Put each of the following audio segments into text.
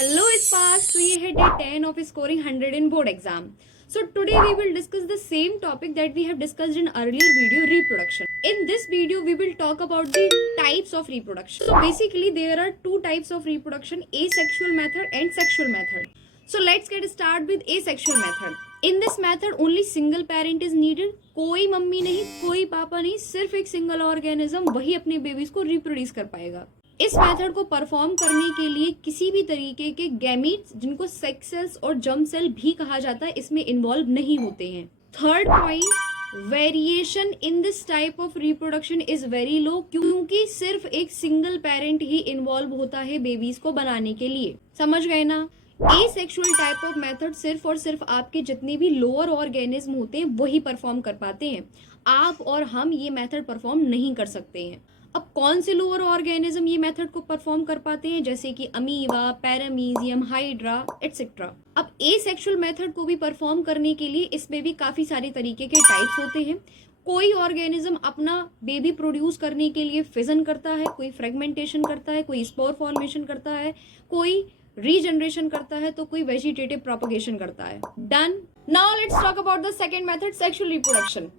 Hello Sparks, so ये है day 10 of scoring 100 in board exam. So today we will discuss the same topic that we have discussed in earlier video, reproduction. In this video we will talk about the types of reproduction. So basically there are two types of reproduction, asexual method and sexual method. So let's get started with asexual method. In this method only single parent is needed. कोई mummy नहीं, कोई पापा नहीं, सिर्फ एक single organism वही अपने babies को रिप्रोड्यूस कर पाएगा. इस मेथड को परफॉर्म करने के लिए किसी भी तरीके के गैमीट्स, जिनको सेक्स सेल्स और जर्म सेल भी कहा जाता है, इसमें इन्वॉल्व नहीं होते हैं. Third point, variation in this type of reproduction is very low, क्योंकि सिर्फ एक सिंगल पेरेंट ही इन्वॉल्व होता है बेबीज को बनाने के लिए. समझ गए ना? एसेक्सुअल टाइप ऑफ मेथड सिर्फ और सिर्फ आपके जितने भी लोअर ऑर्गेनिज्म होते हैं वही परफॉर्म कर पाते हैं. आप और हम ये मेथड परफॉर्म नहीं कर सकते हैं. अब कौन से लोअर ऑर्गेनिज्म ये मेथड को परफॉर्म कर पाते हैं? जैसे कि अमीबा, पैरामीजियम, हाइड्रा एटसेट्रा. अब एसेक्सुअल मेथड को भी परफॉर्म करने के लिए इसमें भी काफी सारे तरीके के टाइप्स होते हैं. कोई ऑर्गेनिज्म अपना बेबी प्रोड्यूस करने के लिए फिजन करता है, कोई फ्रेगमेंटेशन करता है, कोई स्पोर फॉर्मेशन करता है, कोई रीजनरेशन करता है, तो कोई वेजिटेटिव प्रोपगेशन करता है. Done. Now let's talk about the second method, sexual reproduction.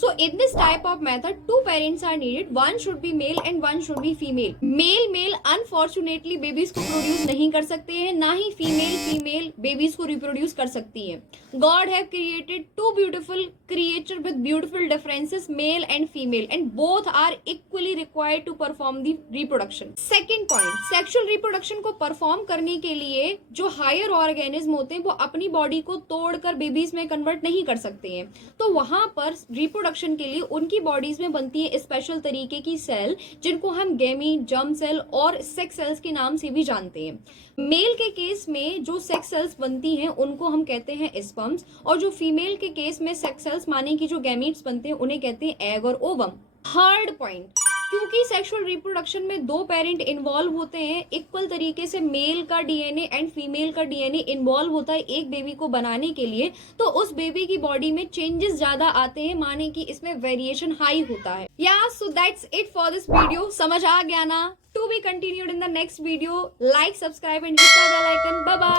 So in this type of method, two parents are needed. One should be male and one should be female. Male unfortunately babies को produce नहीं कर सकते हैं, ना ही female babies को reproduce कर सकती है. God have created two beautiful creature with beautiful differences, male and female, and both are equally required to perform the reproduction. Second point, sexual reproduction को perform करने के लिए जो higher organism होते हैं वो अपनी body को तोड़कर babies में convert नहीं कर सकते हैं. तो वहां पर reproduction के लिए उनकी बॉडीज में बनती है स्पेशल तरीके की सेल, जिनको हम गैमीट, जर्म सेल और सेक्स सेल्स के नाम से भी जानते हैं. मेल के केस में जो सेक्स सेल्स बनती हैं उनको हम कहते हैं स्पर्म्स, और जो फीमेल के केस में सेक्स सेल्स माने कि जो गैमीट्स बनते हैं उन्हें कहते हैं एग और ओवम. थर्ड पॉइंट, क्योंकि सेक्सुअल रिप्रोडक्शन में दो पेरेंट इन्वॉल्व होते हैं, इक्वल तरीके से मेल का डीएनए एंड फीमेल का डीएनए इन्वॉल्व होता है एक बेबी को बनाने के लिए, तो उस बेबी की बॉडी में चेंजेस ज्यादा आते हैं, माने कि इसमें वेरिएशन हाई होता है. या so that's it for this video. समझ आ गया ना? To be continued in the next video. Like, subscribe and hit the bell icon. Bye bye.